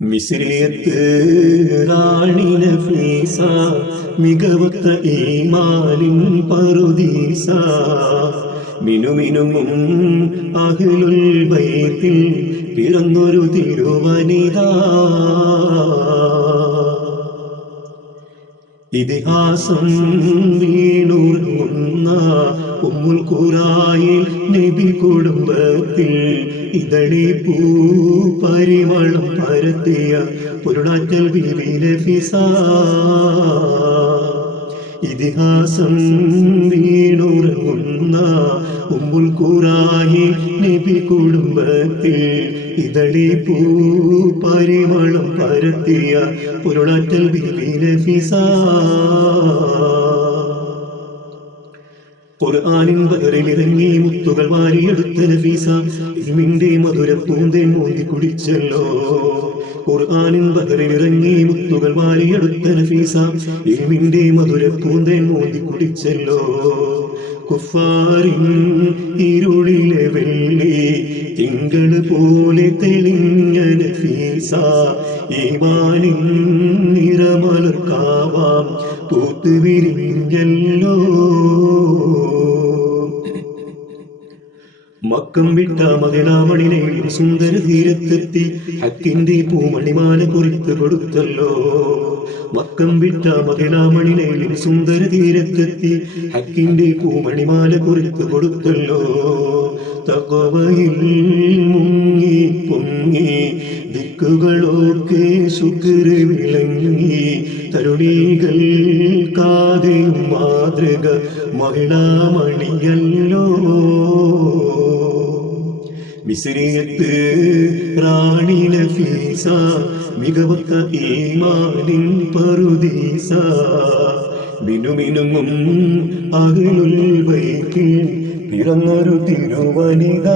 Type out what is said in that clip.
മിസ്രിയത്ത് റാണി നഫീസ മികവത്ത ഈമാനിൻ പറുദീസ മിനുമിനുങ്ങും അഹ്ലുൽ ബൈത്തിൽ പിറന്നൊരു തിരുവനിത. ഇതിഹാസം വീണുറങ്ങുന്ന ഉമ്മുൽ ഖുറായിൽ നബി കുടുംബത്തിൽ ഇതളി പൂ പരിമളം പരത്തിയ പൊരുളാറ്റൽ ബീവി നഫീസ. ഇതിഹാസം വീണുറങ്ങുന്ന ഉമ്മുൽ ഖുറായിൽ നബി കുടുംബത്തിൽ ഇതളി പൂ പരിമളം പരത്തിയ പൊരുളാറ്റൽ ബീവി നഫീസ. ഖുർആനിൻ ബദറിലിറങ്ങി മുത്തുകൾ വാരിയെടുത്ത നഫീസ ഇൽമിന്റെ മധുര പൂന്തേൻ മോന്തി കുടിച്ചല്ലോ. ഖുർആനിൻ ബദറിലിറങ്ങി മുത്തുകൾ വാരിയെടുത്ത നഫീസ ഇൽമിന്റെ മധുര പൂന്തേൻ മോന്തി കുടിച്ചല്ലോ. കുഫാരിൻ ഇരുളിലെ വെള്ളി തിങ്കള് പോലെ തെളിഞ്ഞ നഫീസ ഈമാനിൻ നിറമലർക്കാവാം പൂത്ത് വിരിഞ്ഞല്ലോ. മക്കം വിട്ട മദിനാമണിനെയും സുന്ദര തീരത്തെത്തി ഹക്കിന്റെ പൂമണിമാല കുറിത്ത് കൊടുത്തല്ലോ. മക്കം വിട്ട മദിനാമണിനെയും സുന്ദര തീരത്തെത്തി ഹക്കിന്റെ പൂമണിമാല കുറിത്ത് കൊടുത്തല്ലോ. തഖ്വയിൽ മുങ്ങി പൊങ്ങി ദിക്കുകളൊക്കെ ശുക്ർ വിളങ്ങി തരുണികൾക്കാകെയും മാതൃക മഹിളാമണിയല്ലോ. മിസ്രിയത്ത് റാണി നഫീസ മികവത്ത ഈമാനിൻ പറുദീസ മിനുമിനുങ്ങും അഹ്ലുൽ ബൈത്തിൽ പിറന്നൊരു തിരുവനിത.